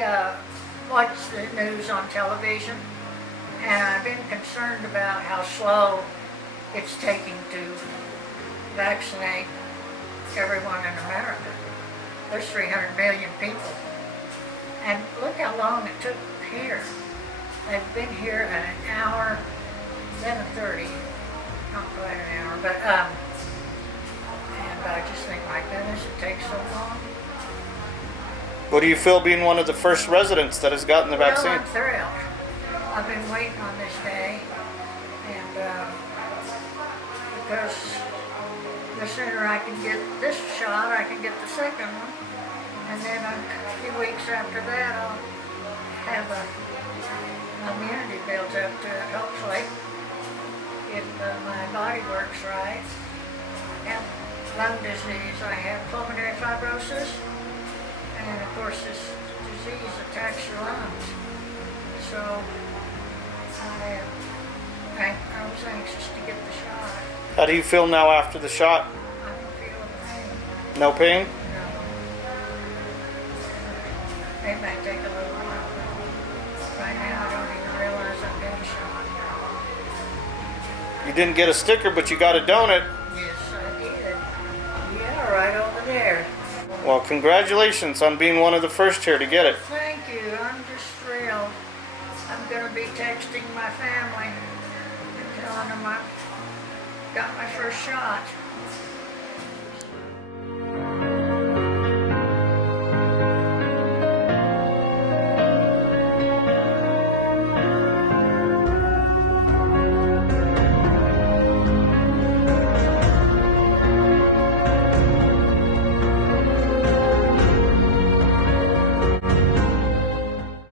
I watch the news on television, and I've been concerned about how slow it's taking to vaccinate everyone in America. There's 300 million people. And look how long it took here. They've been here at an hour, 7:30, not quite an hour, but, and I just think, my goodness, it takes so long. What do you feel being one of the first residents that has gotten the vaccine? Well, I'm thrilled. I've been waiting on this day, and because the sooner I can get this shot, I can get the second one, and then a few weeks after that, I'll have a immunity built up to it, hopefully, if my body works right. I have lung disease, I have pulmonary fibrosis, and of course this disease attacks your lungs. So I was anxious to get the shot. How do you feel now after the shot? I don't feel the pain. No pain? No. It may take a little while, but right now I don't even realize I've got a shot. You didn't get a sticker, but you got a donut. Yes, I did. Yeah, right over there. Well, congratulations on being one of the first here to get it. Thank you. I'm just thrilled. I'm going to be texting my family and telling them I got my first shot.